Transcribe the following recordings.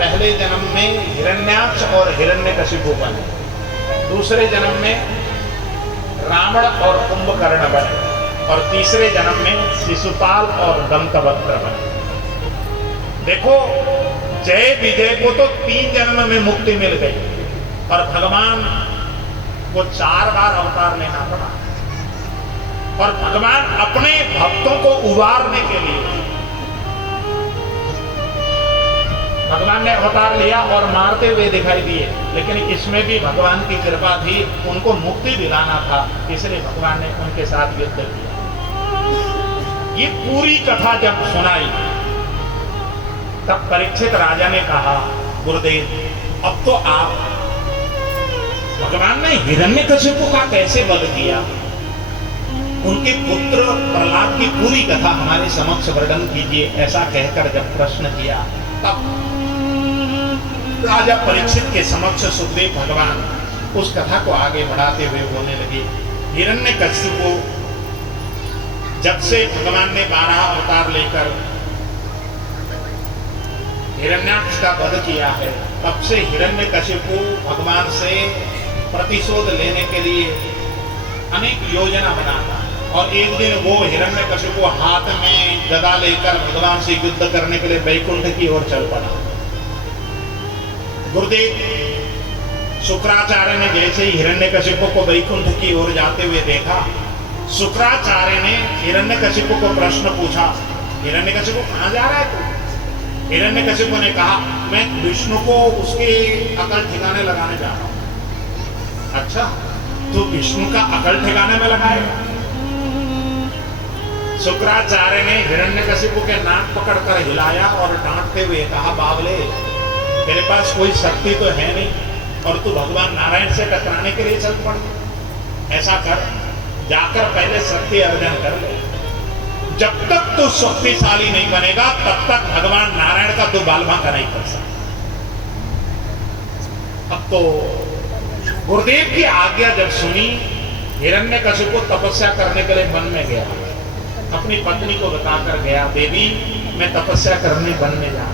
पहले जन्म में हिरण्याक्ष और हिरण्यकशिपु बने, दूसरे जन्म में रावण और कुंभकर्ण बने, और तीसरे जन्म में शिशुपाल और दंतवक्त्र बने। देखो, जय विजय को तो 3 जन्म में मुक्ति मिल गई, और भगवान को 4 बार अवतार लेना पड़ा। और भगवान अपने भक्तों को उबारने के लिए भगवान ने अवतार लिया और मारते हुए दिखाई दिए, लेकिन इसमें भी भगवान की कृपा थी, उनको मुक्ति दिलाना था, इसलिए भगवान ने उनके साथ युद्ध किया। ये पूरी कथा जब सुनाई तब परीक्षित राजा ने कहा, गुरुदेव अब तो आप, भगवान ने हिरण्यकशिपु का कैसे वध किया, उनके पुत्र प्रहलाद की पूरी कथा हमारे समक्ष वर्णन कीजिए, ऐसा कहकर जब प्रश्न किया तब राजा परीक्षित के समक्ष सुखदेव भगवान उस कथा को आगे बढ़ाते हुए बोलने लगे। हिरण्यकशिपु जब से भगवान ने 12 अवतार लेकर हिरण्याक्ष का वध किया है, तब से हिरण्यकशिपु भगवान से प्रतिशोध लेने के लिए अनेक योजना बनाता, और एक दिन वो हिरण्यकशिपु हाथ में गदा लेकर भगवान से युद्ध करने के लिए वैकुंठ की ओर चल पड़ा। गुरुदेव शुक्राचार्य ने जैसे ही हिरण्यकशिपु को वैकुंठ की ओर जाते हुए देखा, शुक्राचार्य ने हिरण्यकशिपु को प्रश्न पूछा, हिरण्यकशिपु कहाँ जा रहा है तू? हिरण्यकशिपु ने कहा, मैं विष्णु को उसके अकल ठिकाने लगाने जा रहा हूं। अच्छा, तो विष्णु का अकल ठिकाने में लगाएगा? शुक्राचार्य ने हिरण्यकशिपु के नाक पकड़कर हिलाया और डांटते हुए कहा, बावले तेरे पास कोई शक्ति तो है नहीं, और तू भगवान नारायण से टकराने के लिए चल पड़। ऐसा कर, जाकर पहले शक्ति अर्जन कर ले। जब तक तू शक्तिशाली नहीं बनेगा तब तक भगवान नारायण का तू बाल बांका नहीं कर सकता। अब तो गुरुदेव की आज्ञा जब सुनी, हिरण्यकशिपु तपस्या करने के लिए वन में गया, अपनी पत्नी को बताकर गया, देवी मैं तपस्या करने वन में जा।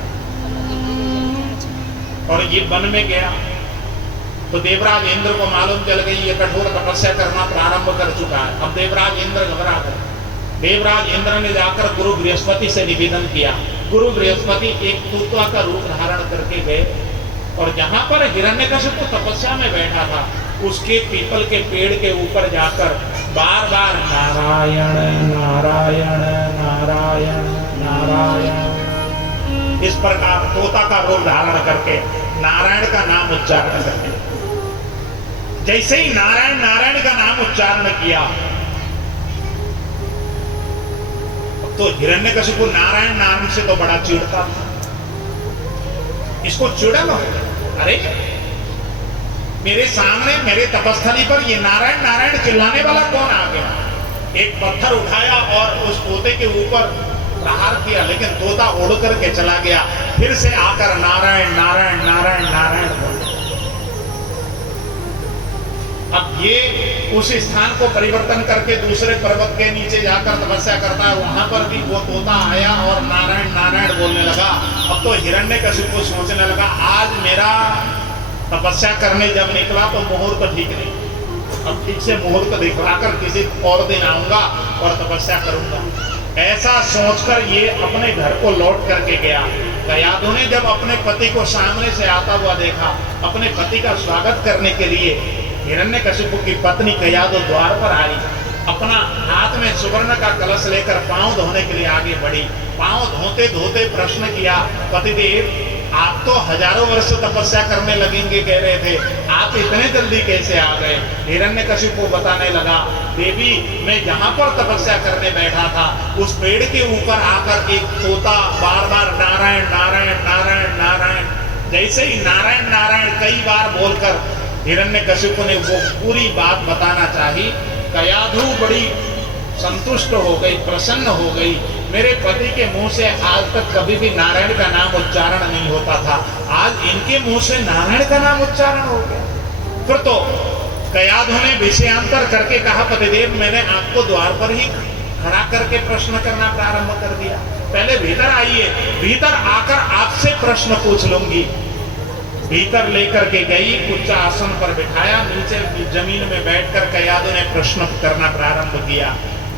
और ये वन में गया तो देवराज इंद्र को मालूम चल गई ये कठोर तपस्या करना प्रारंभ कर चुका है। अब देवराज इंद्र घबरा गए। देवराज इंद्र ने जाकर गुरु बृहस्पति से निवेदन किया। गुरु बृहस्पति एक तूता का रूप धारण करके गए, और जहां पर हिरण्यकशिपु तपस्या में बैठा था, उसके पीपल के पेड़ के ऊपर जाकर बार बार नारायण नारायण नारायण नारायण इस प्रकार तोता का रूप धारण करके नारायण का नाम उच्चारण करके, जैसे ही नारायण नारायण का नाम उच्चारण किया तो हिरण्यकशिपु नारायण नाम से तो बड़ा चिढ़ता था। इसको चिढ़न हो, अरे मेरे सामने मेरे तपस्थली पर ये नारायण नारायण चिल्लाने वाला कौन आ गया? एक पत्थर उठाया और उस तोते के ऊपर प्रहार किया, लेकिन तोता उड़ करके चला गया। फिर से आकर नारायण नारायण नारायण नारायण बोले। अब ये उस स्थान को परिवर्तन करके दूसरे पर्वत के नीचे जाकर तपस्या करता है, वहां पर भी वो तोता आया और नारायण नारायण बोलने लगा। अब तो हिरण्यकशिपु सोचने लगा, आज मेरा तपस्या करने जब निकला तो मुहूर्त ठीक नहीं, अब ठीक से मुहूर्त दिखलाकर किसी और दिन आऊंगा और तपस्या करूंगा। ऐसा सोचकर ये अपने घर को लौट करके गया। कयाधु ने जब अपने पति को सामने से आता हुआ देखा, अपने पति का स्वागत करने के लिए हिरण्यकशिपु की पत्नी कयाधु द्वार पर आई, अपना हाथ में सुवर्ण का कलश लेकर पांव धोने के लिए आगे बढ़ी। पांव धोते धोते प्रश्न किया, पतिदेव आप तो हजारों वर्ष तपस्या करने लगेंगे कह रहे थे, आप इतने जल्दी कैसे आ गए? हिरण्यकशिपु बताने लगा, देवी मैं जहां पर तपस्या करने बैठा था उस पेड़ के ऊपर आकर एक तोता बार बार नारायण नारायण नारायण नारायण, जैसे ही नारायण नारायण कई बार बोलकर हिरण्यकशिपु ने वो पूरी बात बताना चाही। कयाधु बड़ी संतुष्ट हो गई, प्रसन्न हो गई। मेरे पति के मुंह से आज तक कभी भी नारायण का नाम उच्चारण नहीं होता था, आज इनके मुंह से नारायण का नाम उच्चारण हो गया। फिर तो कयाधु ने विषयांतर करके कहा, पतिदेव मैंने आपको द्वार पर ही खड़ा करके प्रश्न करना प्रारंभ कर दिया। पहले भीतर आइए, भीतर आकर आपसे प्रश्न पूछ लूंगी। भीतर लेकर के गई, उच्च आसन पर बिठाया, नीचे जमीन में बैठकर कयादु ने प्रश्न करना प्रारंभ किया।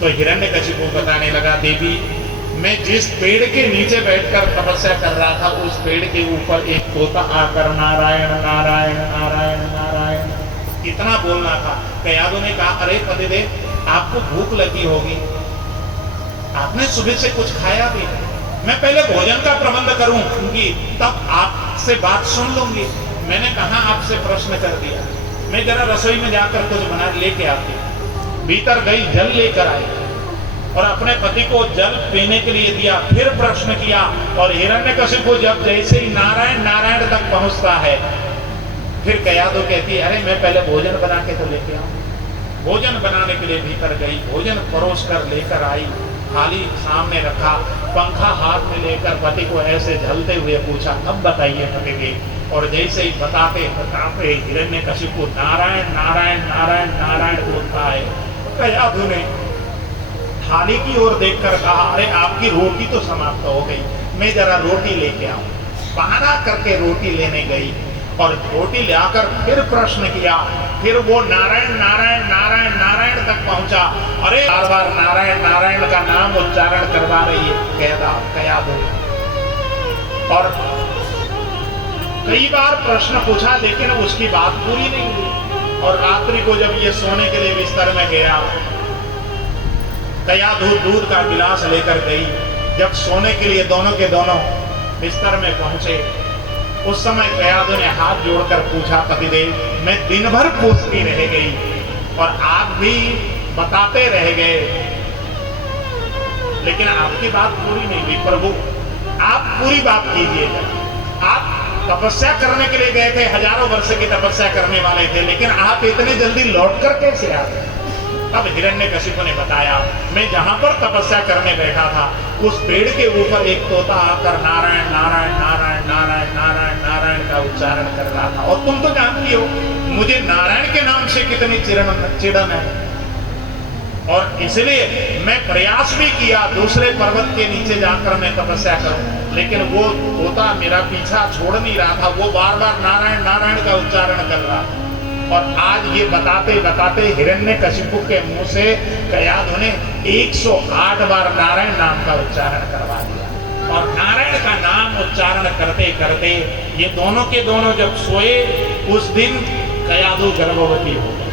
तो हिरण्यकशिपु बताने लगा, देवी मैं जिस पेड़ के नीचे बैठकर तपस्या कर रहा था, उस पेड़ के ऊपर एक तोता आकर नारायण नारायण नारायण नारायण इतना बोलना था। कयादु ने कहा, अरे पतिदेव आपको भूख लगी होगी, आपने सुबह से कुछ खाया भी नहीं, मैं पहले भोजन का प्रबंध करूंगी तब आपसे बात सुन लूंगी। मैंने कहा आपसे प्रश्न कर दिया, मैं जरा रसोई में जाकर कुछ बना लेके आती। भीतर गई, जल लेकर आई और अपने पति को जल पीने के लिए दिया। फिर प्रश्न किया और हिरण्यकशिपु जब जैसे ही नारायण नारायण तक पहुंचता है, फिर कयादु कहती है, अरे मैं पहले भोजन बना के तो लेके आऊं। भोजन बनाने के लिए भीतर गई, भोजन परोस कर लेकर आई, थाली सामने रखा, पंखा हाथ में लेकर पति को ऐसे झलते हुए पूछा, अब बताइए पतिदेव। और जैसे ही बताते बताते हिरण्यकशिपु नारायण नारायण नारायण नारायण बोलता है। कयादु ने थाली की ओर देखकर कहा, अरे आपकी रोटी तो समाप्त हो गई, मैं जरा रोटी लेके आऊं। बहाना करके रोटी लेने गई और रोटी लाकर फिर प्रश्न किया। फिर वो नारायण नारायण नारायण नारायण तक पहुंचा। अरे बार बार नारायण नारायण का नाम उच्चारण करवा रही है कयादु। और कई बार प्रश्न पूछा लेकिन उसकी बात पूरी नहीं हुई। और रात्रि को जब ये सोने के लिए बिस्तर में गया, कयादु दूध का गिलास लेकर गई। जब सोने के लिए दोनों के दोनों बिस्तर में पहुंचे, उस समय कयादु ने हाथ जोड़कर पूछा, पतिदेव मैं दिन भर पूछती रह गई और आप भी बताते रह गए, लेकिन आपकी बात पूरी नहीं हुई। प्रभु आप पूरी बात कीजिएगा। आप तपस्या करने के लिए गए थे, हजारों वर्ष की तपस्या करने वाले थे, लेकिन आप इतने जल्दी लौटकर कैसे आ गए? तब हिरण्यकशिपु ने बताया, मैं जहां पर तपस्या करने बैठा था, उस पेड़ के ऊपर एक तोता आकर नारायण नारायण नारायण नारायण नारायण नारायण का उच्चारण कर रहा था। और तुम तो जानती हो मुझे नारायण के नाम से कितनी चिड़न है। और इसलिए मैं प्रयास भी किया दूसरे पर्वत के नीचे जाकर मैं तपस्या करूं, लेकिन वो तोता मेरा पीछा छोड़ नहीं रहा था। वो बार बार नारायण नारायण का उच्चारण कर रहा था। और आज ये बताते बताते हिरण्यकशिपु के मुंह से कयादु ने 108 बार नारायण नाम का उच्चारण करवा दिया। और नारायण का नाम उच्चारण करते करते ये दोनों के दोनों जब सोए, उस दिन कयादु गर्भवती हो गई।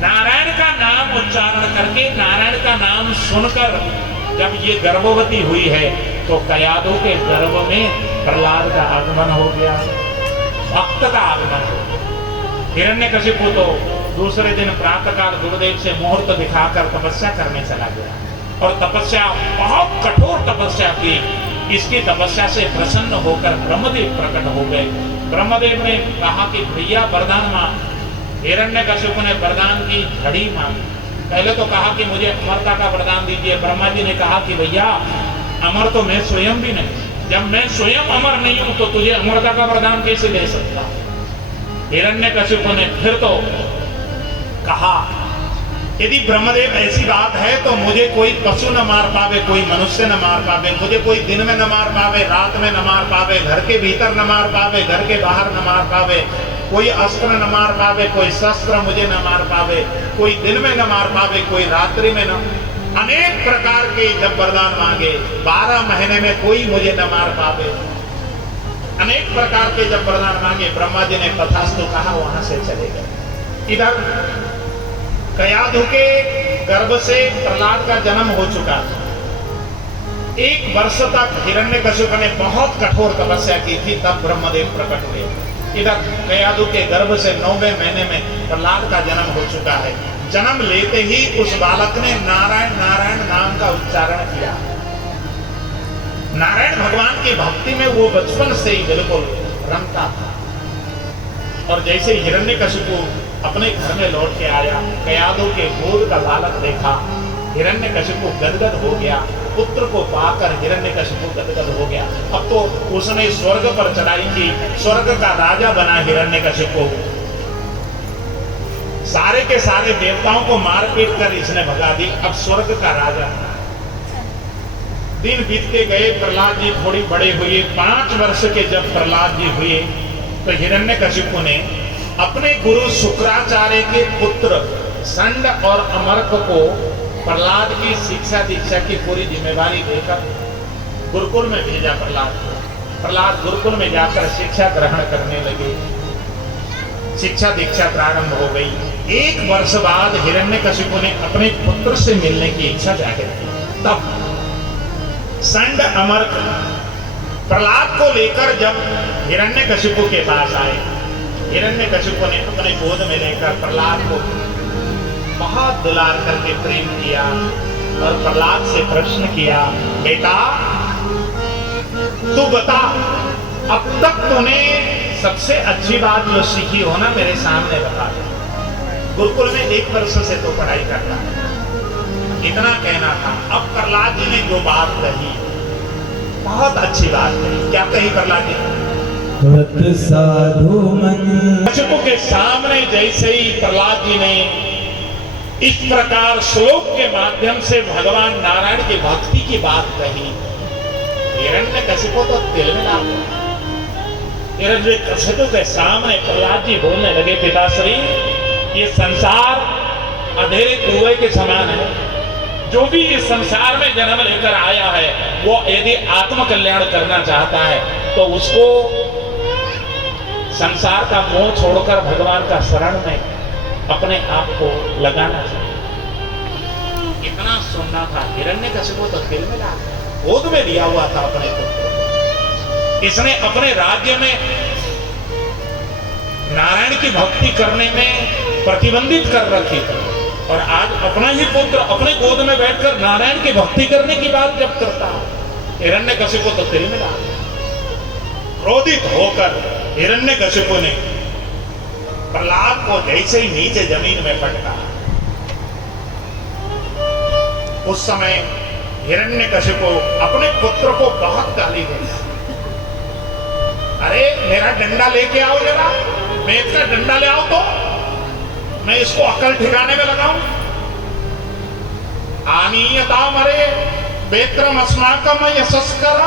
नारायण का नाम उच्चारण करके, नारायण का नाम सुनकर जब ये गर्भवती हुई है, तो कयादु के गर्भ में प्रहलाद का आगमन हो गया, भक्त का आगमन हो गया। हिरण्यकशिपु तो दूसरे दिन प्रातःकाल गुरुदेव से मुहूर्त दिखाकर तपस्या करने चला गया और तपस्या बहुत कठोर तपस्या की। इसकी तपस्या से प्रसन्न होकर ब्रह्मदेव प्रकट हो गए। ब्रह्मदेव ने कहा कि भैया वरदान मांग। हिरण्यकशिपु ने वरदान की घड़ी मांगी। पहले तो कहा कि मुझे अमरता का वरदान दीजिए। ब्रह्मा जी ने कहा कि भैया अमर तो मैं स्वयं भी नहीं, जब मैं स्वयं अमर नहीं हूं तो तुझे अमरता का वरदान कैसे दे सकता। हिरण्यकशिपु ने फिर तो कहा, यदि ब्रह्मदेव ऐसी बात है तो मुझे कोई पशु न मार पावे, कोई मनुष्य न मार पावे, मुझे कोई दिन में न मार पावे, रात में न मार पावे, घर के भीतर न मार पावे, घर के बाहर न मार पावे, कोई अस्त्र न मार पावे, कोई शस्त्र मुझे न मार पावे, कोई दिन में न मार पावे, कोई रात्रि में न। अनेक प्रकार के जब वरदान मांगे, 12 महीने में कोई मुझे न मार पावे, अनेक प्रकार के जब वरदान मांगे, ब्रह्मा जी ने तथास्तु कहा, वहां से चले गए। इधर कयादु के गर्भ से प्रहलाद का जन्म हो चुका था। 1 वर्ष तक हिरण्यकशिपु ने बहुत कठोर तपस्या की थी, तब ब्रह्मदेव प्रकट हुए। इधर कयादु के गर्भ से 9वें महीने में प्रहलाद का जन्म हो चुका है। जन्म लेते ही उस बालक ने नारायण नारायण नाम का उच्चारण किया। नारायण भगवान की भक्ति में वो बचपन से ही बिल्कुल रमता था। और जैसे हिरण्यकशिपु अपने घर में लौट के आया, कयादु के गोद का बालक देखा, हिरण्यकशिपु गदगद हो गया। पुत्र को पाकर हिरण्यकशिपु गदगद हो गया। अब तो उसने स्वर्ग पर चढ़ाई की, स्वर्ग का राजा बना हिरण्यकशिपु। सारे के सारे देवताओं को मार पीट कर इसने भगा दी, अब स्वर्ग का राजा। दिन बीतते गए, प्रहलाद जी थोड़ी बड़े हुए। 5 वर्ष के जब प्रहलाद जी हुए तो हिरण्यकशिपु ने अपने गुरु शुक्राचार्य के पुत्र संड और अमर्क को प्रहलाद की शिक्षा दीक्षा की पूरी जिम्मेवारी देकर गुरुकुल में भेजा प्रहलाद को। प्रहलाद गुरुकुल में जाकर शिक्षा ग्रहण करने लगे। शिक्षा दीक्षा प्रारंभ हो गई। 1 वर्ष बाद हिरण्यकशिपु ने अपने पुत्र से मिलने की इच्छा जाहिर की। तब संड अमर्क प्रहलाद को लेकर जब हिरण्यकशिपु के पास आए, हिरण्यकशिपु ने अपने गोद में लेकर प्रहलाद को बहुत दुलार करके प्रेम किया और प्रहलाद से प्रश्न किया, बेटा तू बता, अब तक तूने सबसे अच्छी बात जो सीखी हो ना मेरे सामने बता दे। गुरुकुल में 1 वर्ष से तो पढ़ाई करता है, इतना कहना था। अब प्रहलाद जी ने जो बात कही बहुत अच्छी बात कही। क्या कही प्रहलाद जी? साधु मन कशिपु के सामने जैसे ही प्रहलाद जी ने इस प्रकार श्लोक के माध्यम से भगवान नारायण की भक्ति की बात कही, हिरण्यकशिपु तो तिल में आ गया। हिरण्यकशिपु के सामने प्रहलाद जी बोलने लगे, पिताश्री ये संसार अंधेरे कुएं के समान है। जो भी इस संसार में जन्म लेकर आया है वो यदि आत्म कल्याण करना चाहता है तो उसको संसार का मोह छोड़कर भगवान का शरण में अपने आप को लगाना चाहिए। इतना सुनना था। हिरण्यकशिपु तो दिल में ला गोद में लिया हुआ था अपने पुत्र। इसने अपने राज्य में नारायण की भक्ति करने में प्रतिबंधित कर रखी थी और आज अपना ही पुत्र अपने गोद में बैठकर नारायण की भक्ति करने की बात जब करता है, हिरण्यकशिपु तो तिल में ला गया। क्रोधित होकर हिरण्यकशिपु ने प्रहलाद को जैसे ही नीचे जमीन में पटका। उस समय हिरण्यकशिपु अपने पुत्र को बहुत गाली देता, अरे मेरा डंडा लेके आओ, जरा मेज का डंडा ले आओ तो मैं इसको अकल ठिकाने में लगाऊं। आनीयता मरे वेत्रम अस्माकम यशस्कर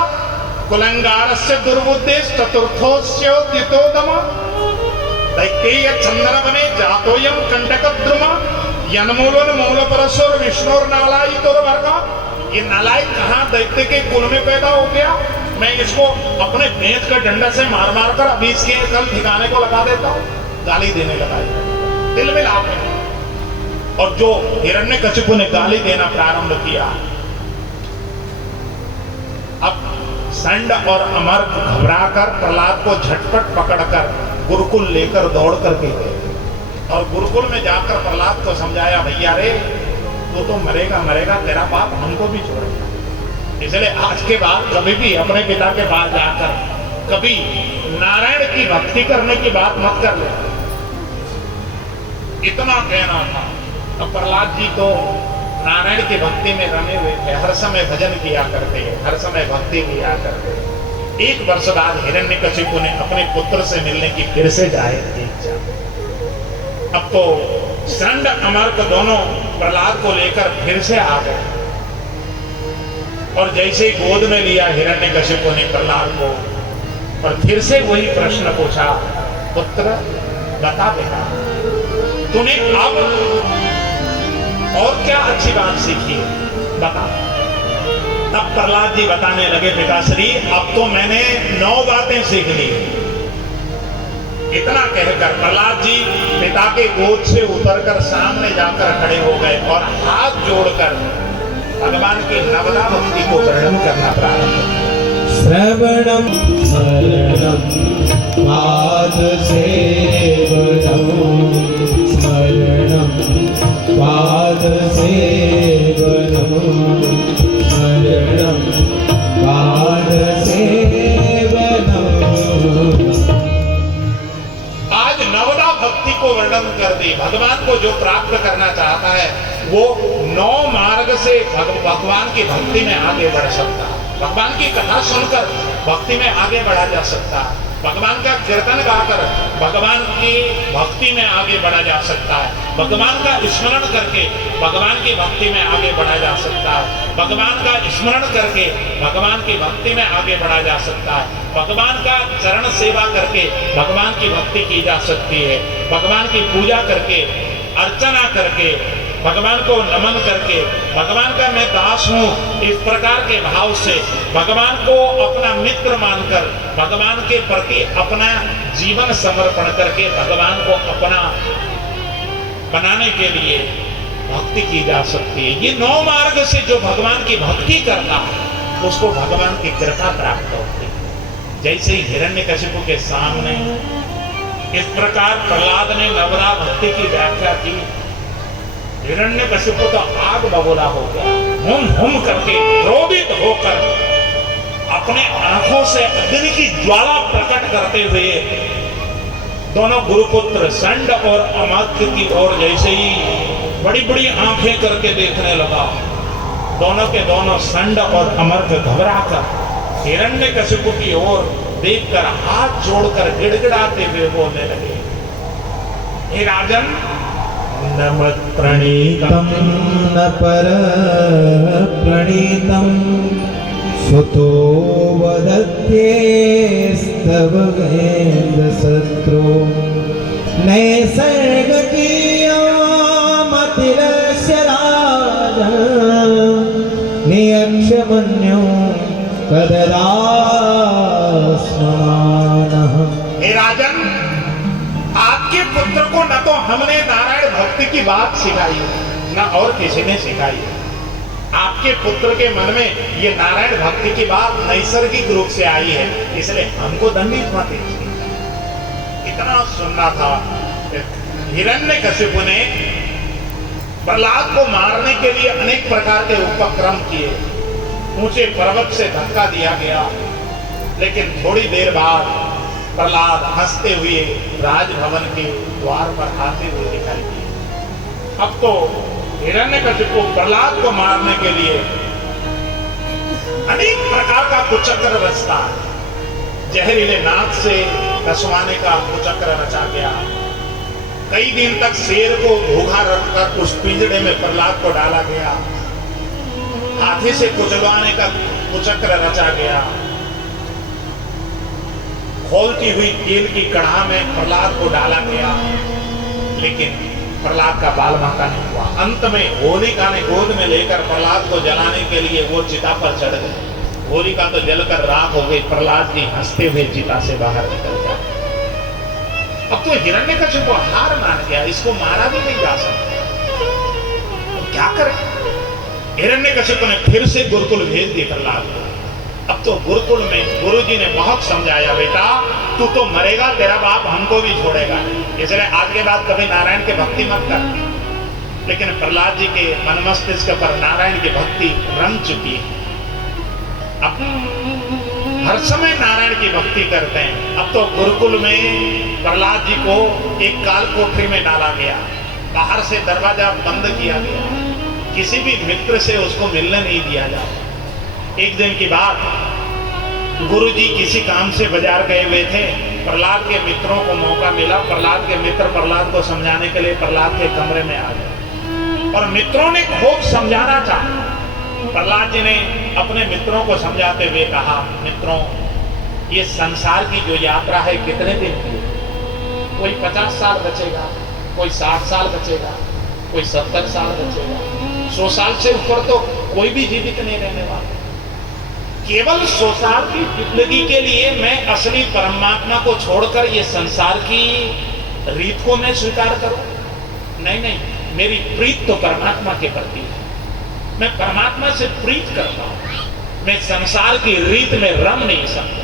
कुलंगारस्य दुर्बुद्धेश चतुर्थोस्योद्यतोदम दैत्येय चंद्रवने जातोयम कंटकद्रुम यन्मूलन मूलपरशुर विष्णुर्नालायितुर्वर्गा। ये नालायक कहां दैत्य के कुल में पैदा हो गया? मैं इसको अपने बेंत का डंडा से मार मार कर अभी इसके कल ठिकाने को लगा देता हूं। गाली देने लगा, दिल में लाभ है। और जो हिरण्यकशिपु ने गाली देना प्रारंभ किया, अब संड और अमर्क घबराकर प्रहलाद को झटपट पकड़कर गुरुकुल लेकर दौड़ करके गए और गुरुकुल में जाकर प्रहलाद को समझाया, भैया रे तू तो मरेगा मरेगा, तेरा बाप हमको भी छोड़ेगा। इसलिए आज के बाद कभी भी अपने पिता के पास जाकर कभी नारायण की भक्ति करने की बात मत कर ले। इतना कहना था। अब प्रहलाद जी तो नारायण की भक्ति में रमे हुए थे, हर समय भजन किया करते, हर समय भक्ति किया करते। 1 वर्ष बाद हिरण्यकशिपु ने अपने पुत्र से मिलने की फिर से जाहिर की इच्छा। अब तो संड अमर्क दोनों प्रहलाद को लेकर फिर से आ गए और जैसे ही गोद में लिया हिरण्यकशिपु ने प्रहलाद को और फिर से वही प्रश्न पूछा, पुत्र बता बेटा तूने अब और क्या अच्छी बात सीखी है, बता। तब प्रहलाद जी बताने लगे, पिताश्री अब तो मैंने 9 बातें सीख ली। इतना कहकर प्रहलाद जी पिता के गोद से उतरकर सामने जाकर खड़े हो गए और हाथ जोड़कर भगवान की नवदा भक्ति को वर्णन करना प्रारंभ किया। श्रवणम शरणम पाद सेवनम, शरणम पाद सेवनम, शरणम पाद सेवनम। आज नवदा भक्ति को वर्णन कर दी। भगवान को जो प्राप्त करना चाहता है वो 9 मार्ग से भगवान की भक्ति में आगे बढ़ सकता है। भगवान की कथा सुनकर भक्ति में आगे बढ़ा जा सकता है। भगवान का कीर्तन गाकर भगवान की भक्ति में आगे बढ़ा जा सकता है। भगवान का स्मरण करके भगवान की भक्ति में आगे बढ़ा जा सकता है। भगवान का स्मरण करके भगवान की भक्ति में आगे बढ़ा जा सकता है। भगवान का चरण सेवा करके भगवान की भक्ति की जा सकती है। भगवान की पूजा करके, अर्चना करके, भगवान को नमन करके, भगवान का मैं दास हूँ इस प्रकार के भाव से भगवान को अपना मित्र मानकर भगवान के प्रति अपना जीवन समर्पण करके भगवान को अपना बनाने के लिए भक्ति की जा सकती है। ये 9 मार्ग से जो भगवान की भक्ति करता है उसको भगवान की कृपा प्राप्त होती है। जैसे ही हिरण्यकशिपु के सामने इस प्रकार प्रहलाद ने नवरा भक्ति की व्याख्या की, हिरण्यकशिपु तो आग बबूला हो गया, हुम हुम करके क्रोधित होकर अपने आंखों से अग्नि की ज्वाला प्रकट करते हुए दोनों गुरुपुत्र संड और अमात्य की ओर जैसे ही बड़ी बड़ी आंखें करके देखने लगा, दोनों के दोनों संड और अमर्त्य घबराकर हिरण्यकशिपु की ओर देखकर हाथ जोड़कर गिड़गिड़ाते हुए बोलने लगे, हे राजन, नमः प्रणीतं न पर प्रणीतं सुतो वदत्येस्तव शत्रु नैसर्गकीयमतिरस्य राजन् नियक्षमन्यो कददास्मानः। हे राजन, आपके पुत्र को न तो हमने नारायण भक्ति की बात सिखाई न और किसी ने सिखाई। आपके पुत्र के मन में ये नारायण भक्ति की बात नैसर्गिक रूप से आई है, इसलिए हमको दंडित मत कीजिए। इतना सुनना था। हिरण्यकशिपु ने प्रहलाद को मारने के लिए अनेक प्रकार के उपक्रम किए। ऊंचे पर्वत से धक्का दिया गया, लेकिन थोड़ी देर बाद प्रहलाद हंसते हुए राजभवन के द्वार पर आते हुए दिखाई दिए। अब तो हिरण्यकशिपु प्रहलाद को मारने के लिए अनेक प्रकार का कुचक्र रचता है। जहरीले नाक से कसवाने का कुचक्र रचा गया। कई दिन तक शेर को भूखा रखकर उस पिंजड़े में प्रहलाद को डाला गया। हाथी से कुचलवाने का कुचक्र रचा गया। खोलती हुई तेल की कढ़ा में प्रहलाद को डाला गया, लेकिन प्रहलाद का बाल बांका नहीं हुआ। अंत में होलिका ने गोद में लेकर प्रहलाद को जलाने के लिए वो चिता पर चढ़ गए। होलिका तो जलकर राख हो गई, प्रहलाद जी हंसते हुए चिता से बाहर निकल गया। अब तो हिरण्यकशिपु हार मान गया, इसको मारा भी नहीं जा सकता, तो क्या करें? हिरण्यकशिपु ने फिर से गुरुकुल भेज दी प्रहलाद को। अब तो गुरुकुल में गुरुजी ने बहुत समझाया, बेटा तू तो मरेगा, तेरा बाप हमको भी छोड़ेगा, इसलिए आज के बाद कभी नारायण की भक्ति मत कर। लेकिन प्रहलाद जी के मन मस्तिष्क पर नारायण की भक्ति रंग चुकी है। अब हर समय नारायण की भक्ति करते हैं। अब तो गुरुकुल में प्रहलाद जी को एक काल कोठरी में डाला गया, बाहर से दरवाजा बंद किया गया, किसी भी मित्र से उसको मिलने नहीं दिया जाता। एक दिन की बात, गुरुजी किसी काम से बाजार गए हुए थे। प्रहलाद के मित्रों को मौका मिला, प्रहलाद के मित्र प्रहलाद को समझाने के लिए प्रहलाद के कमरे में आ गए और मित्रों ने खूब समझाना चाहा। प्रहलाद जी ने अपने मित्रों को समझाते हुए कहा, मित्रों ये संसार की जो यात्रा है कितने दिन की? कोई 50 साल बचेगा, कोई 60 साल बचेगा, कोई 70 साल बचेगा, 100 साल से ऊपर तो कोई भी जीवित नहीं रहने वाला। केवल 100 साल की जिंदगी के लिए मैं असली परमात्मा को छोड़कर ये संसार की रीत को मैं स्वीकार करूं? नहीं नहीं, मेरी प्रीत तो परमात्मा के प्रति है। मैं परमात्मा से प्रीत करता हूं, मैं संसार की रीत में रम नहीं सकता।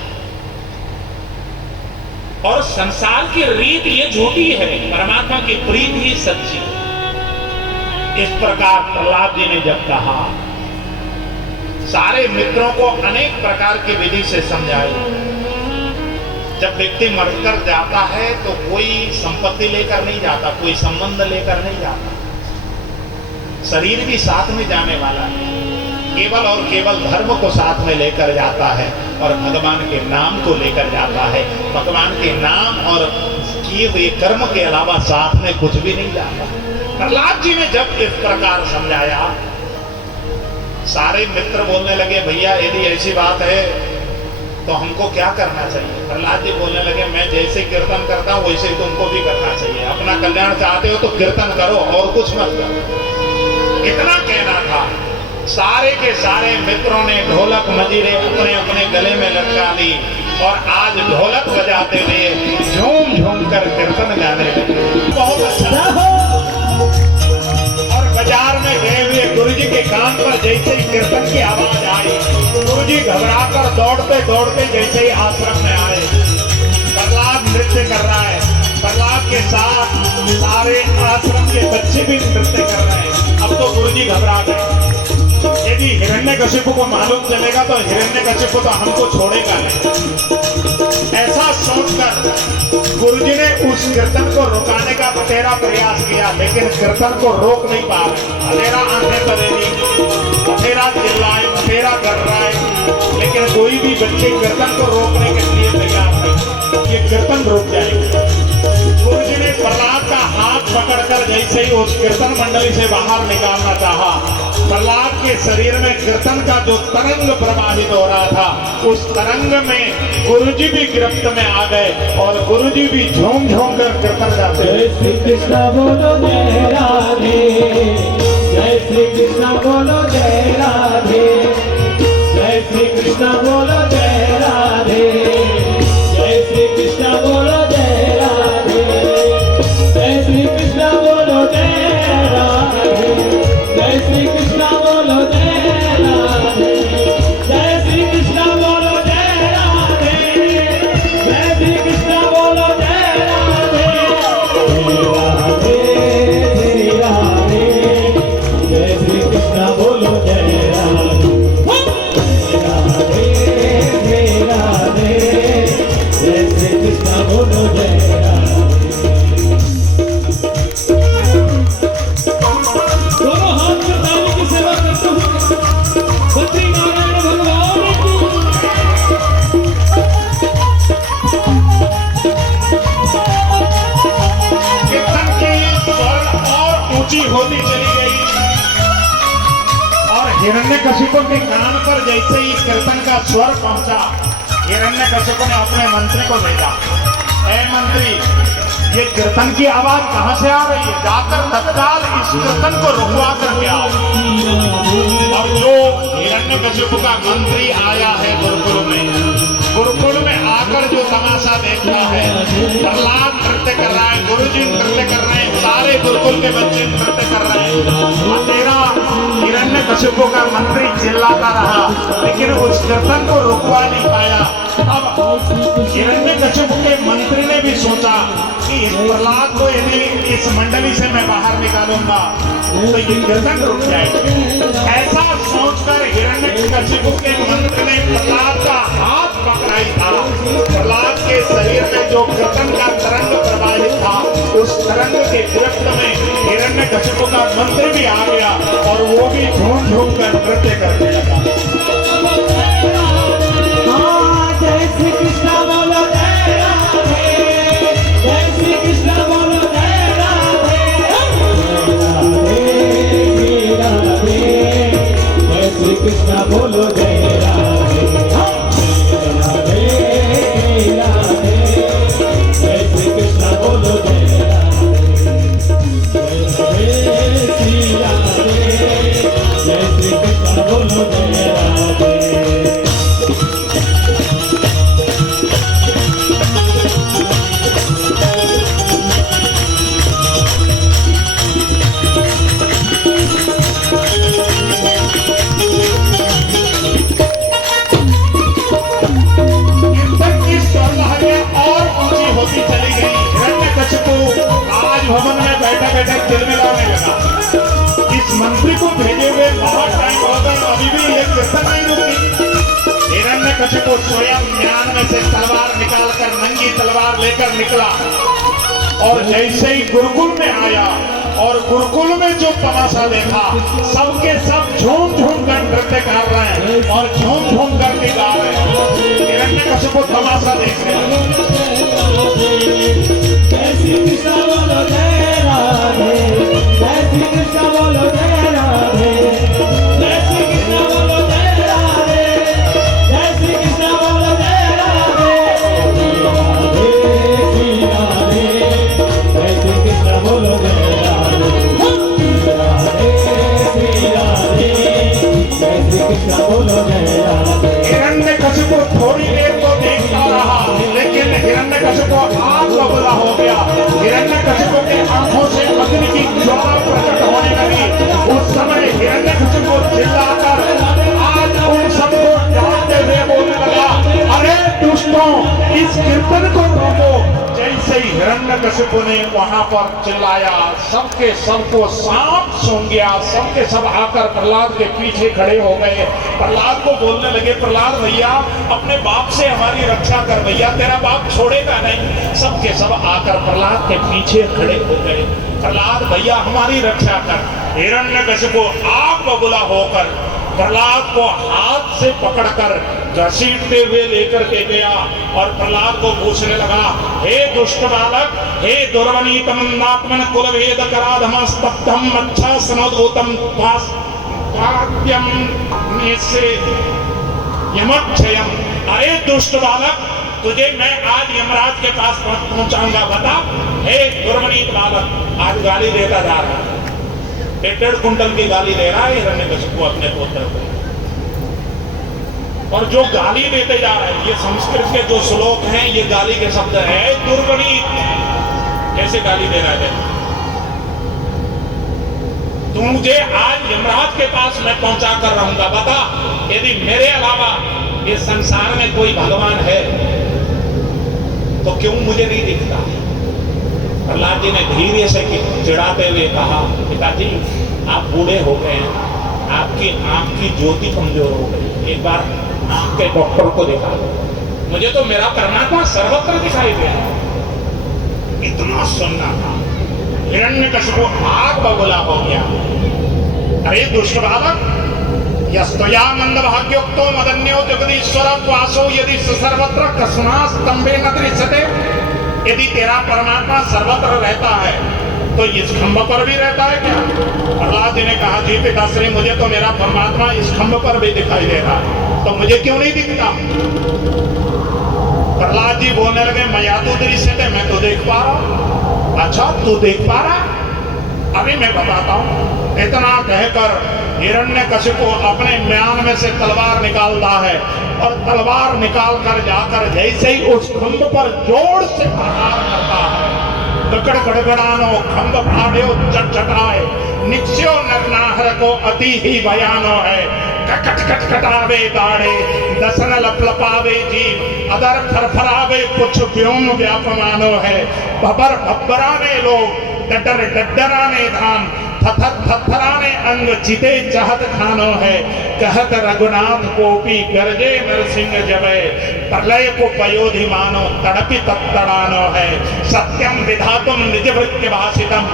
और संसार की रीत ये झूठी है, परमात्मा की प्रीत ही सच्ची है। इस प्रकार प्रहलाद जी ने जब कहा, सारे मित्रों को अनेक प्रकार की विधि से समझाई। जब व्यक्ति मरकर जाता है तो कोई संपत्ति लेकर नहीं जाता, कोई संबंध लेकर नहीं जाता, शरीर भी साथ में जाने वाला है, केवल और केवल धर्म को साथ में लेकर जाता है और भगवान के नाम को लेकर जाता है। भगवान के नाम और किए हुए कर्म के अलावा साथ में कुछ भी नहीं जाता। प्रहलाद जी ने जब इस प्रकार समझाया, सारे मित्र बोलने लगे भैया यदि ऐसी बात है तो हमको क्या करना चाहिए। प्रहलाद जी बोलने लगे मैं जैसे कीर्तन करता हूं वैसे ही तुमको भी करना चाहिए। अपना कल्याण चाहते हो तो कीर्तन करो और कुछ मत करो। इतना कहना था। सारे के सारे मित्रों ने ढोलक मजीरे अपने अपने गले में लटका ली और आज ढोलक बजाते हुए झूम झूम कर कीर्तन गाने लगे। बहुत अच्छा। और बाजार में गए हुए गुरु जी के कान पर जैसे ही कीर्तन की आवाज आई, गुरु जी घबराकर दौड़ते दौड़ते जैसे ही आश्रम में आए। प्रहलाद नृत्य कर रहा है, प्रहलाद के साथ सारे आश्रम के बच्चे भी नृत्य कर रहे हैं। अब तो गुरु जी घबरा गए। यदि हिरण्यकशिपु को मालूम चलेगा तो हिरण्यकशिपु तो हमको छोड़ेगा नहीं। ऐसा सोचकर गुरुजी ने उस कीर्तन को रुकाने का बतेरा प्रयास किया, लेकिन कीर्तन को रोक नहीं पा रहे। बतेरा आंखें बदली, बतेरा चिल्लाए, बतेरा कर रहा है, लेकिन कोई भी बच्चे कीर्तन को रोकने के लिए तैयार नहीं। ये कीर्तन रुक जाएगा। गुरुजी ने प्रहलाद का हाथ पकड़कर जैसे ही उस कीर्तन मंडली से बाहर निकालना चाहा, प्रहलाद के शरीर में कीर्तन का जो तरंग प्रवाहित हो रहा था, उस तरंग में गुरुजी भी गिरफ्त में आ गए और गुरुजी भी झूम झूम कर कीर्तन गाते। जय श्री कृष्ण बोलो जय राधे, जय श्री कृष्ण बोलो जय राधे, जय श्री कृष्ण बोलो जय राधे, जय श्री कृष्ण बोलो जय राधे, जय श्री कृष्ण बोलो जय राधे, जय श्री कृष्ण बोलो जय राधे, जय श्री कृष्ण बोलो जय राधे, जय श्री कृष्ण बोलो जय राधे, श्री राधे, जय श्री कृष्ण बोलो जय राधे, श्री राधे, जय श्री कृष्ण बोलो जय राधे। दोनों हाथ में ताली की सेवा करते हुए बद्री नारायण भगवान की। कीर्तन की स्वर और ऊंची होती चली गई और हिरण्यकशिपु के कान पर जैसे ही कीर्तन का स्वर पहुंचा, हिरण्यकशिपु ने अपने मंत्री को भेजा, ऐ मंत्री ये कीर्तन की आवाज कहां से आ रही है, जाकर तत्काल इस कीर्तन को रुकवा करके आओ। और जो हिरण्यकशिपु का मंत्री आया है गुरुकुल में आकर जो तमाशा देख रहा है, प्रहलाद नृत्य कर रहा है, गुरुजी नृत्य कर रहे हैं, सारे गुरुकुल के बच्चे नृत्य कर रहे हैं। तेरा हिरण्यकशिपु का मंत्री चिल्लाता रहा, लेकिन उस कीर्तन को रुकवा नहीं पाया। अब हिरण्यकशिपु के मंत्री ने भी सोचा कि इस प्रहलाद को यदि इस मंडली से मैं बाहर निकालूंगा तो ये कीर्तन रुक जाएगा। ऐसा सोचकर हिरण्यकशिपु के मंत्री ने प्रहलाद का हाथ पकड़ाई था। प्रहलाद के शरीर में जो कीर्तन का तरंग प्रवाहित था, उस तरंग के गिरफ्त में हिरण्यकशिपु का मंत्री भी आ गया और वो भी झूम झूम कर नृत्य करने लगा। जय श्री कृष्ण बोलो जय राधे, जय श्री कृष्ण बोलो जय राधे, श्री राधे, जय श्री कृष्ण बोलो जय राधे, राधे राधे, जय श्री कृष्ण बोलो जय राधे, श्री राधे, जय श्री कृष्ण बोलो जय राधे। होती चली गई। हिरण्यकशिपु आज भवन में बैठा बैठा तिलमिलाने लगा। इस मंत्री को भेजे हुए बहुत टाइम हो गए, अभी भी ये कीर्तन नहीं रुकी। हिरण्यकशिपु स्वयं म्यान में से तलवार निकालकर नंगी तलवार लेकर निकला और जैसे ही गुरुकुल में आया और गुरुकुल में जो तमाशा देखा, सबके सब झूम झूम कर नृत्य कर रहे हैं और झूम झूम करके गा रहे हैं। हिरण्यकशिपु तमाशा देख रहे हैं। हिरण्यकशिपु आग बबूला हो गया। हिरण्यकशिपु के आंखों से अग्नि की ज्वाला प्रकट होने लगी। उस समय हिरण्यकशिपु चिल्लाकर आज उन सबको डांटते हुए बोलने लगा, अरे दुष्टों, इस कीर्तन को रोको। जैसे ही हिरण्यकशिपु ने वहां पर चिल्लाया, सबके सबको सांप सूंघ गया। सबके सब आकर प्रहलाद के पीछे खड़े हो गए। प्रहलाद को बोलने लगे, प्रहलाद भैया अपने बाप से हमारी रक्षा कर भैया, तेरा बाप छोड़ेगा नहीं। सबके सब आकर प्रहलाद के पीछे खड़े हो गए। प्रहलाद भैया हमारी रक्षा कर। हिरण्यकशिपु आग बबूला होकर प्रहलाद को हाथ से पकड़कर घसीटते हुए लेकर के गया और प्रहलाद को पूछने लगा, हे दुष्ट बालक, हे दुर्वनीतम नात्मन कुलभेद कराधम स्तब्धम अच्छा सनोदूतम पाप्यम से यमक्षयम। अरे दुष्ट बालक, तुझे मैं आज यमराज के पास पहुंचाऊंगा, बता। हे दुर्वनीत बालक, आज गाली देता जा रहा है, 1.5 कुंटल की गाली दे रहा है हिरण्यकशिपु अपने पुत्र को। और जो गाली देते जा रहे हैं, ये संस्कृत के जो श्लोक हैं, ये गाली के शब्द है। दुर्वनीत कैसे गाली दे रहा है? तू मुझे आज यमराज के पास मैं पहुंचा कर रहूंगा, बता। यदि मेरे अलावा इस संसार में कोई भगवान है तो क्यों मुझे नहीं दिखता? प्रहलाद जी ने धीरे से चिढ़ाते हुए कहा, पिताजी आप बूढ़े हो गए हैं, आपकी आंख की ज्योति कमजोर हो गई, एक बार आंख के डॉक्टर को दिखा दो। मुझे तो मेरा परमात्मा सर्वत्र दिखाई दे रहा है। इतना सुनना था। हिरण्यकशिपु आग बबूला हो गया। अरे दुष्ट बालक, यस्तया मंद भाग्योक्तो मदन्यो जगदीश्वर वासो यदि सर्वत्र कसुना स्तंभे न दृश्यते। यदि तेरा परमात्मा सर्वत्र रहता है तो इस खंभ पर भी रहता है क्या? प्रहलाद जी ने कहा, जी पिताश्री, मुझे तो मेरा परमात्मा इस खंभ पर भी दिखाई दे रहा है, तो मुझे क्यों नहीं दिखता? प्रहलाद जी बोलने लगे, मैं तो दृश्य थे, मैं तो देख पा रहा हूं। अच्छा, तू देख पा रहा? अभी मैं बताता हूं। इतना कहकर हिरण्यकशिपु अपने म्यान में से तलवार निकालता है और तलवार निकाल कर जाकर जैसे ही उस खंभ पर जोर से प्रहार करता है, गगड़ गड़गड़ानो खंभ फाड़ो चटचटाए, निश्चयो नरनाहर को अति ही भयानो है। कट खटखटावे दाड़े, दसन लपलपावे जीव, अदर फरफरावे कुछ व्योम व्यापमानो है। भबर भब्बराने लोग, डडर डडराने धाम, थथर थथराने अंग, चिते चाहत खानो है। कहत रघुनाथ कोपी गर्जे नरसिंह जबे, प्रलय को पयोधि मानो, तड़पी तत्तड़ानो है। सत्यम विधातुम निज वृत्ति भाषितम,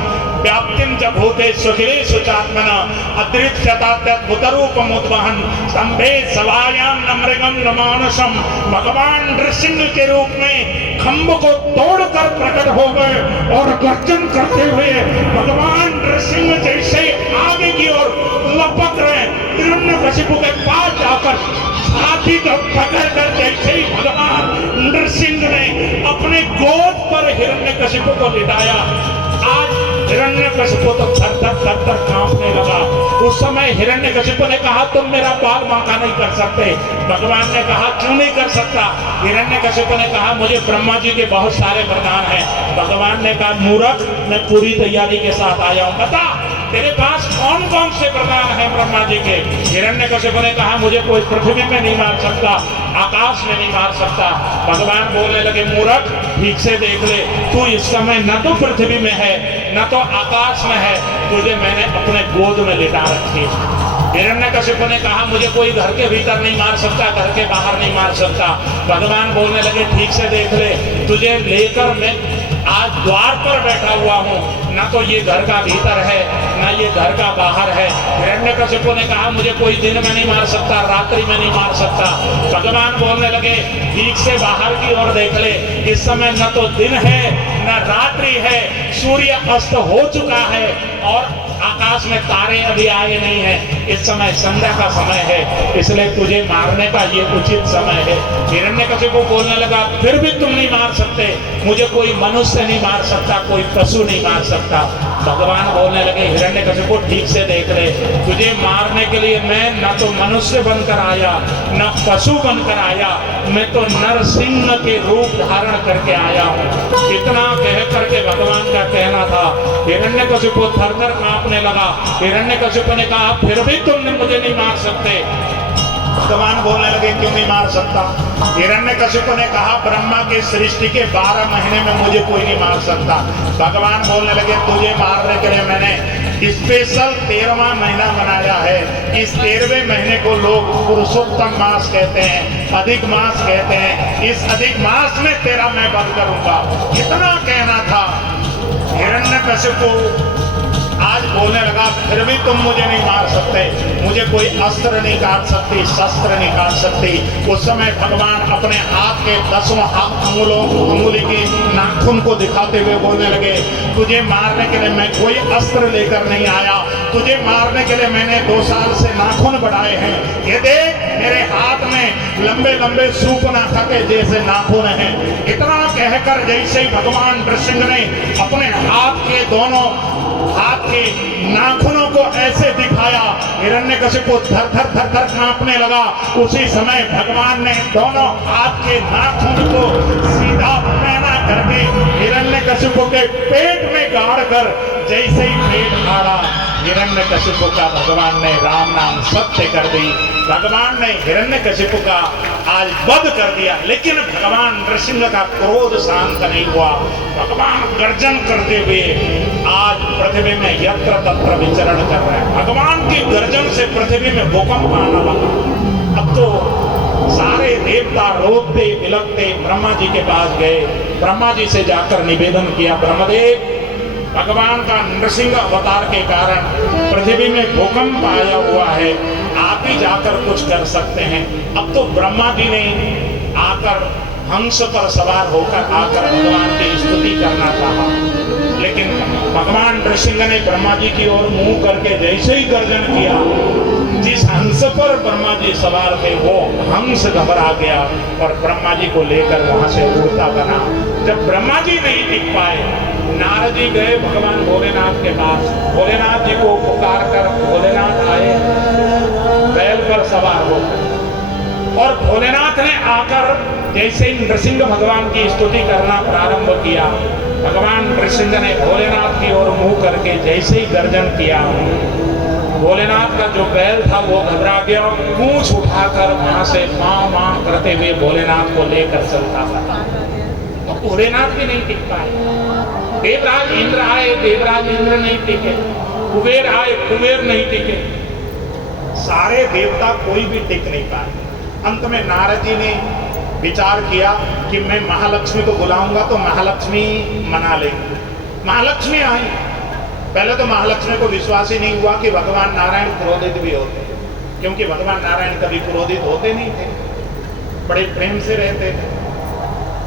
व्याप्तिम च भूते सुखिलेषु चात्मना, अदृश्यतात्यद्भुतरूपमुद्वहन्, स्तंभे सवायां न मृगं न मानुषम। भगवान नृसिंह के रूप में खंभ को तोड़कर प्रकट हो गए और गर्जन करते हुए भगवान नृसिंह जैसे आगे की ओर लपक रहे। हिरण्यकशिपु के पास जाकर छाती को पकड़कर जैसे ही भगवान नृसिंह ने अपने गोद पर हिरण्यकशिपु को लिटाया, आज हिरण्यकशिपु तो थर-थर कांपने लगा। उस समय हिरण्यकशिपु ने कहा, तुम मेरा बाल बांका नहीं कर सकते। भगवान ने कहा, क्यों नहीं कर सकता? हिरण्यकशिपु ने कहा, मुझे ब्रह्मा जी के बहुत सारे वरदान हैं। भगवान ने कहा, मूर्ख, मैं पूरी तैयारी के साथ आया हूं, बता तेरे पास कौन कौन से वरदान हैं ब्रह्मा जी के? हिरण्यकशिपु ने कहा, मुझे कोई पृथ्वी में नहीं मार सकता, आकाश में नहीं मार सकता। भगवान बोलने लगे, मूर्ख, ठीक से देख ले, तू इस समय न तो पृथ्वी में है न तो आकाश में है, तुझे मैंने अपने गोद में लिटा रखी। हिरण्यकशिपु ने कहा, मुझे कोई घर के भीतर नहीं मार सकता, घर के बाहर नहीं मार सकता। भगवान बोलने लगे, ठीक से देख ले, तुझे लेकर मैं आज द्वार पर बैठा हुआ हूँ, न तो ये घर का भीतर है न ये घर का बाहर है। हिरण्यकशिपु ने कहा, मुझे कोई दिन में नहीं मार सकता, रात्रि में नहीं मार सकता। भगवान बोलने लगे, ठीक से बाहर की ओर देख ले, इस समय न तो दिन है न रात्रि है, सूर्य अस्त हो चुका है और आकाश में तारे अभी आए नहीं है, इस समय संध्या का समय है, इसलिए तुझे मारने का ये उचित समय है। हिरण्यकशिपु बोलने लगा, फिर भी तुम नहीं मार सकते, मुझे कोई मनुष्य नहीं मार सकता, कोई पशु नहीं मार सकता। भगवान बोलने लगे, हिरण्यकशिपु ठीक से देख ले, तुझे मारने के लिए मैं न तो मनुष्य बनकर आया न पशु बनकर आया, मैं तो नरसिंह के रूप धारण करके आया हूँ। इतना कह करके भगवान का कहना था। हिरण्यकशिपु थर-थर कांपने लगा। हिरण्यकशिपु ने कहा, फिर भी तुम मुझे नहीं मार सकते। भगवान बोलने लगे, क्यों नहीं मार सकता? हिरण्यकशिपु ने कहा, ब्रह्मा के सृष्टि के 12 महीने में मुझे कोई नहीं मार सकता। भगवान बोलने लगे, तुझे मारने के लिए मैंने स्पेशल 13वां महीना बनाया है। इस 13वें महीने को लोग पुरुषोत्तम मास कहते हैं, अधिक मास कहते हैं। इस अधिक मास में तेरा मैं वध करूंगा। इतना कहना था। हिरण्यकशिपु आज बोलने लगा, फिर भी तुम मुझे नहीं मार सकते, मुझे कोई अस्त्र नहीं काट सकती, शस्त्र नहीं काट सकती। उस समय भगवान अपने हाथ के 10 अंगुली के नाखून को दिखाते हुए बोलने लगे, तुझे मारने के लिए मैं कोई अस्त्र लेकर नहीं आया, तुझे मारने के लिए मैंने 2 साल से नाखून बढ़ाए हैं। ये देख, मेरे हाथ में लंबे लंबे सूर्पनखा के जैसे नाखून हैं। इतना कहकर जैसे ही भगवान नृसिंह ने अपने हाथ के दोनों हाथ के नाखूनों को ऐसे दिखाया, हिरण्यकशिपु थर-थर कांपने लगा। उसी समय भगवान ने दोनों हाथ के नाखून को सीधा पैना करके हिरण्यकशिपु के पेट में गाड़ कर जैसे ही पेट फाड़ा, हिरण्यकशिपु का भगवान ने राम नाम सत्य कर दी। भगवान ने हिरण्यकशिपु का आज वध कर दिया। लेकिन भगवान नृसिंह का क्रोध शांत नहीं हुआ। भगवान गर्जन करते हुए आज पृथ्वी में यत्र तत्र विचरण कर रहे हैं। भगवान की गर्जन से पृथ्वी में भूकंप आना लगा। अब तो सारे देवता रोते बिलखते ब्रह्मा जी के पास गए। ब्रह्मा जी से जाकर निवेदन किया, ब्रह्मदेव, भगवान का नृसिंह अवतार के कारण पृथ्वी में भूकंप आया हुआ है, आप ही जाकर कुछ कर सकते हैं। अब तो ब्रह्मा जी ने आकर हंस पर सवार होकर आकर भगवान की स्तुति करना चाहा, लेकिन भगवान नृसिंह ने ब्रह्मा जी की ओर मुंह करके जैसे ही गर्जन किया, जिस हंस पर ब्रह्मा जी सवार थे वो हंस घबरा गया और ब्रह्मा जी को लेकर वहां से उड़ता बना। जब ब्रह्मा जी नहीं टिक पाए, नारद जी गए भगवान भोलेनाथ के पास। भोलेनाथ जी को पुकार कर भोलेनाथ आए बैल पर सवार होकर, और भोलेनाथ ने आकर जैसे ही नृसिंह भगवान की स्तुति करना प्रारंभ किया, भगवान नृसिंह ने भोलेनाथ की ओर मुंह करके जैसे ही गर्जन किया, भोलेनाथ का जो बैल था वो घबरा गया, पूंछ उठाकर वहां से मां मां करते हुए भोलेनाथ को लेकर चलता था। तो भोलेनाथ भी नहीं टिक पाए। देवराज इंद्र आए, देवराज इंद्र नहीं टिके। कुबेर आए, कुबेर नहीं टिके। सारे देवता कोई भी टिक नहीं पाए। अंत में नारद जी ने विचार किया कि मैं महालक्ष्मी को बुलाऊंगा तो महालक्ष्मी मना लेंगे। महालक्ष्मी आई। पहले तो महालक्ष्मी को विश्वास ही नहीं हुआ कि भगवान नारायण क्रोधित भी होते, क्योंकि भगवान नारायण कभी क्रोधित होते नहीं थे, बड़े प्रेम से रहते थे।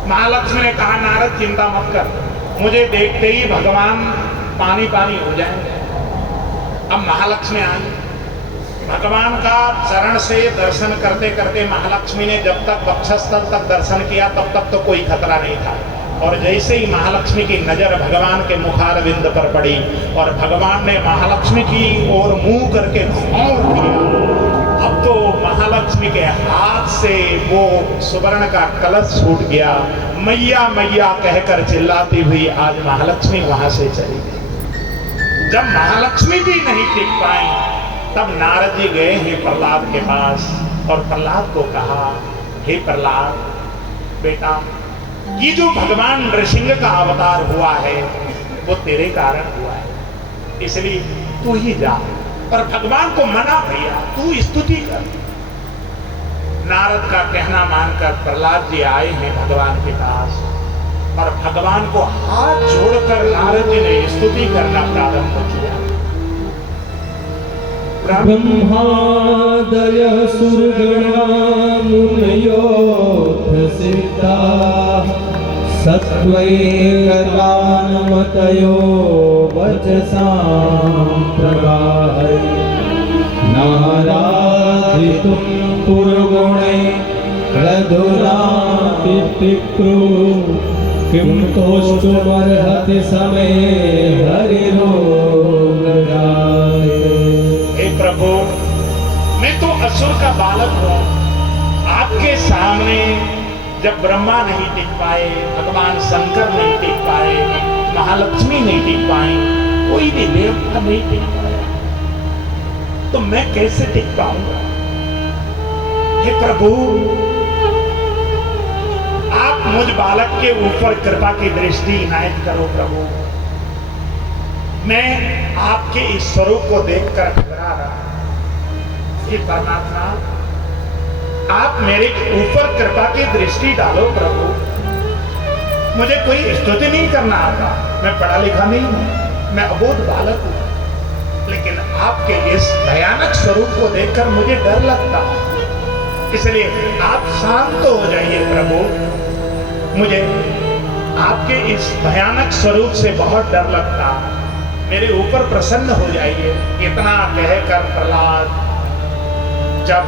महालक्ष्मी ने कहा, नारद चिंता मत कर, मुझे देखते ही भगवान पानी पानी हो जाएंगे। अब महालक्ष्मी आई। भगवान का चरण से दर्शन करते करते महालक्ष्मी ने जब तक वक्षस्थल तक दर्शन किया तब तक तो कोई खतरा नहीं था, और जैसे ही महालक्ष्मी की नजर भगवान के मुखारविंद पर पड़ी और भगवान ने महालक्ष्मी की ओर मुंह करके खौफ किया, अब तो महालक्ष्मी के हाथ से वो सुवर्ण का कलश छूट गया। मैया मैया कहकर चिल्लाती हुई आज महालक्ष्मी वहां से चली गई। जब महालक्ष्मी भी नहीं टिक पाई, तब नारद जी गए हैं प्रहलाद के पास और प्रहलाद को कहा, हे प्रहलाद बेटा, ये जो भगवान नृसिंह का अवतार हुआ है वो तेरे कारण हुआ है, इसलिए तू ही जा। पर भगवान को मना भैया, तू स्तुति कर। नारद का कहना मानकर प्रहलाद जी आए हैं भगवान के पास और भगवान को हाथ जोड़कर नारद जी ने स्तुति करना प्रारंभ किया। ब्रह्मादय सुरगणा मुनयोऽथ सिद्धा सत्त्वैकतान्मतयो वचसां प्रगाहै नाराधितुं पुरगुणै रघुनातिक्रू किं तोष्टुमर्हति समे हरिरोगराय। हे प्रभु, मैं तो असुर का बालक हूँ। आपके सामने जब ब्रह्मा नहीं टिक पाए, भगवान शंकर नहीं टिक पाए, महालक्ष्मी नहीं टिक पाए, कोई भी देवता नहीं टिक पाया, तो मैं कैसे टिक पाऊंगा? हे प्रभु, आप मुझ बालक के ऊपर कृपा की दृष्टि इनायत करो प्रभु। मैं आपके इस स्वरूप को देखकर घबरा रहा हूं। हे परमात्मा, आप मेरे ऊपर कृपा की दृष्टि डालो प्रभु। मुझे कोई स्तुति नहीं करना आता, मैं पढ़ा लिखा नहीं हूं, मैं अबोध बालक हूं, लेकिन आपके इस भयानक स्वरूप को देखकर मुझे डर लगता है। इसलिए आप शांत हो जाइए प्रभु। मुझे आपके इस भयानक स्वरूप से बहुत डर लगता है, मेरे ऊपर प्रसन्न हो जाइए। इतना कहकर प्रहलाद जब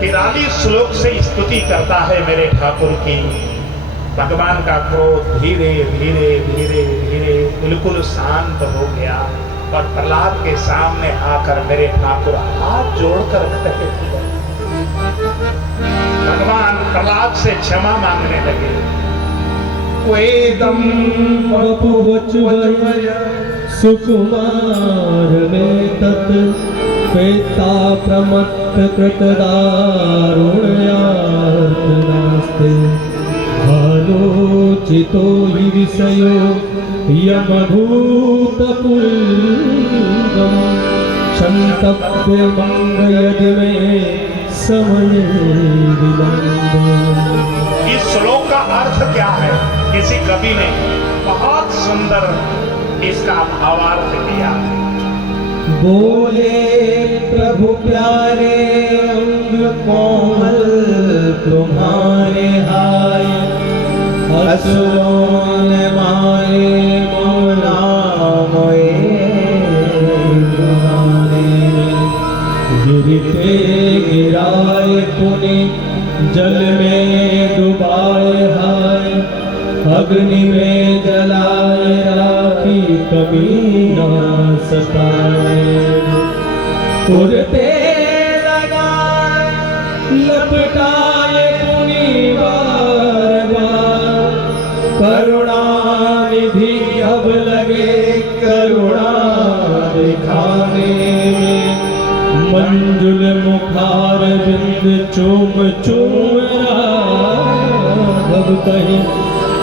43 श्लोक से स्तुति करता है मेरे ठाकुर की, भगवान का क्रोध धीरे धीरे धीरे धीरे बिल्कुल शांत हो गया और प्रहलाद के सामने आकर मेरे ठाकुर हाथ जोड़कर खड़े हो गए। भगवान प्रहलाद से क्षमा मांगने लगे। वेदम वपुवचुवय सुकुमार में तत् श्वेता प्रमत्त कृतदारुण्यार्तनास्ते भालोचितो हि विषयो यमभूतपूर्वं क्षन्तव्यमङ्गयदि मे समये विलम्बे। इस श्लोक का अर्थ क्या है? किसी कवि ने बहुत सुंदर इसका भावार्थ किया। बोले प्रभु प्यारे अंग कोमल तुम्हारे हाय, असुरों ने मारे मौला मोए तुम्हारे। गिरते गिराए पुनि जल में डुबाए हाय, अग्नि में जलाए राखी कभी न सताए। उड़ते लगाए लपटाए पुनि बार बार, करुणानिधि अब लगे करुणा दिखाने। मंजुल मुखार बिंद चूम चूम राघव कहे,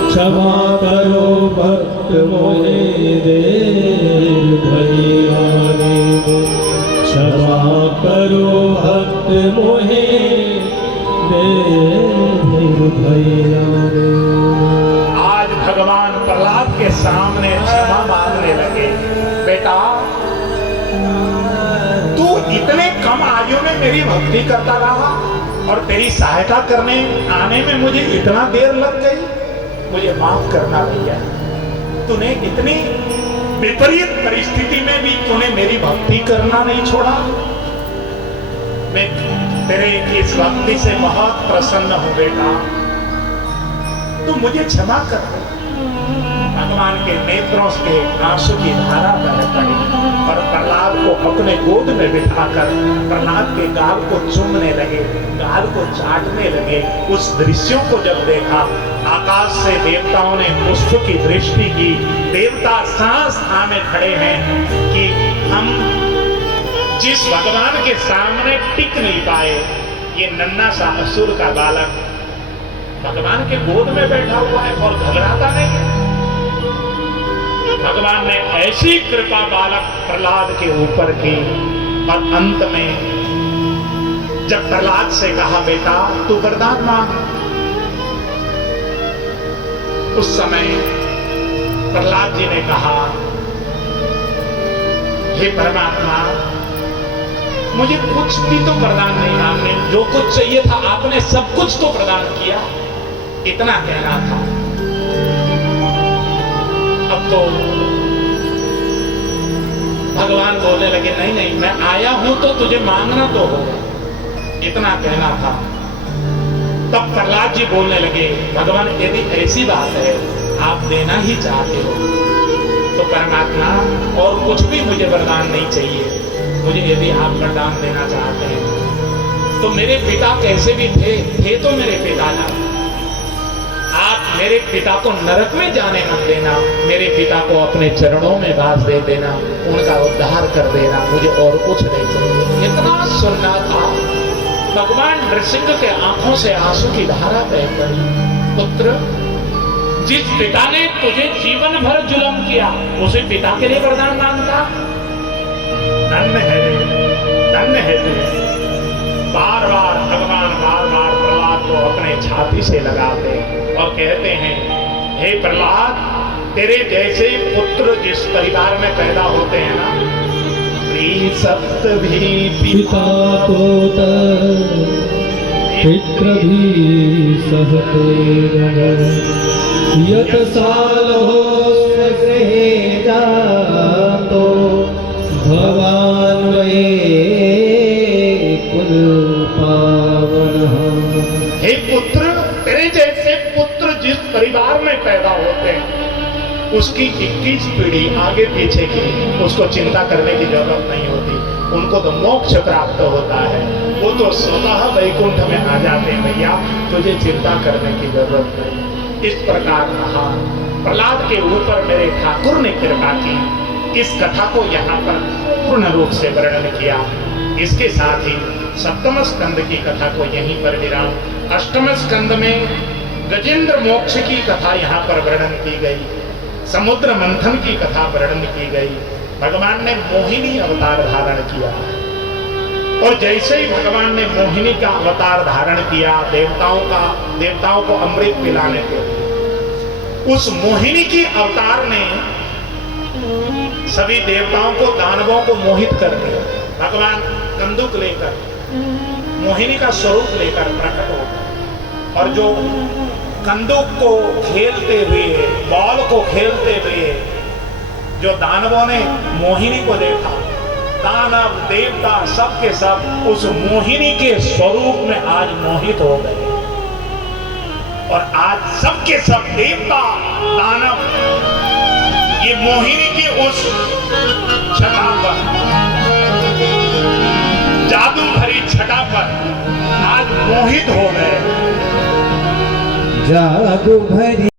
क्षमा करो भक्त मोहे देर भई आने। क्षमा करो भक्त मोहे देर भई आने। आज भगवान प्रहलाद के सामने क्षमा मांगने लगे। बेटा, तू इतने कम आयु में मेरी भक्ति करता रहा और तेरी सहायता करने आने में मुझे इतना देर लग गई, मुझे माफ करना भैया। तूने इतनी विपरीत परिस्थिति में भी तूने मेरी भक्ति करना नहीं छोड़ा। मैं तेरे इस भक्ति से बहुत प्रसन्न हूं बेटा, तू मुझे क्षमा कर दे। भगवान के नेत्रों से आंसू की धारा बह पड़ी और प्रहलाद को अपने गोद में बिठाकर प्रहलाद के गाल को चूमने लगे, गाल को चाटने लगे। उस दृश्यों को जब देखा, आकाश से देवताओं ने पुष्प की दृष्टि की। देवता सांस थामे खड़े हैं कि हम जिस भगवान के सामने टिक नहीं पाए, ये नन्हा सा असुर का बालक भगवान के गोद में बैठा हुआ है और घबराता नहीं है। भगवान ने ऐसी कृपा बालक प्रहलाद के ऊपर की और अंत में जब प्रहलाद से कहा, बेटा तू वरदान मांग, उस समय प्रहलाद जी ने कहा, हे परमात्मा, मुझे कुछ भी तो प्रदान नहीं, आपने जो कुछ चाहिए था आपने सब कुछ तो प्रदान किया। इतना कहना था। तो भगवान बोलने लगे नहीं नहीं, मैं आया हूं तो तुझे मांगना तो होगा, इतना कहना था। तब प्रहलाद जी बोलने लगे भगवान यदि ऐसी बात है आप देना ही चाहते हो तो परमात्मा और कुछ भी मुझे वरदान नहीं चाहिए, मुझे यदि आप वरदान देना चाहते हैं तो मेरे पिता कैसे भी थे तो मेरे पिता ना, आप मेरे पिता को नरक में जाने मत देना, मेरे पिता को अपने चरणों में वास दे देना, उनका उद्धार कर देना, मुझे और कुछ नहीं चाहिए। इतना सुनना था। भगवान नृसिंह के आंखों से आंसू की धारा बह पड़ी। पुत्र, जिस पिता ने तुझे जीवन भर जुल्म किया उसे पिता के लिए वरदान मांगता, धन्य है रे, धन्य है तू। बार बार भगवान प्रहलाद को अपने छाती से लगाते और कहते हैं हे प्रहलाद, तेरे जैसे पुत्र जिस परिवार में पैदा होते हैं ना, सप्त भी पिता पुत्र पितृ भी सहते यत सालो सहेजा तो भगवान वे कुल पावन। हे पुत्र, तेरे जैसे पुत्र जिस परिवार में पैदा होते हैं उसकी 21 पीढ़ी आगे पीछे की उसको चिंता करने की जरूरत नहीं होती, उनको तो मोक्ष प्राप्त होता है, वो तो स्वतः वैकुंठ में आ जाते हैं। भैया तुझे चिंता करने की जरूरत नहीं। इस प्रकार कहा प्रहलाद के ऊपर मेरे ठाकुर ने कृपा की। इस कथा को यहाँ पर पूर्ण रूप से वर्णन किया। इसके साथ ही सप्तम स्कंद की कथा को यहीं पर विराम। अष्टम स्कंद में गजेंद्र मोक्ष की कथा यहाँ पर वर्णन की गई, समुद्र मंथन की कथा वर्णन की गई। भगवान ने मोहिनी अवतार धारण किया और जैसे ही भगवान ने मोहिनी का अवतार धारण किया देवताओं को अमृत पिलाने के लिए, उस मोहिनी की अवतार ने सभी देवताओं को दानवों को मोहित कर दिया। भगवान कंदुक लेकर मोहिनी का स्वरूप लेकर प्रकट होकर और जो कंदुक को खेलते हुए, बॉल को खेलते हुए जो दानवों ने मोहिनी को देखा, दानव देवता सब के सब उस मोहिनी के स्वरूप में आज मोहित हो गए और आज सब के सब देवता दानव ये मोहिनी की उस छटा पर, जादू भरी छटा पर आज मोहित हो गए। जादू भरी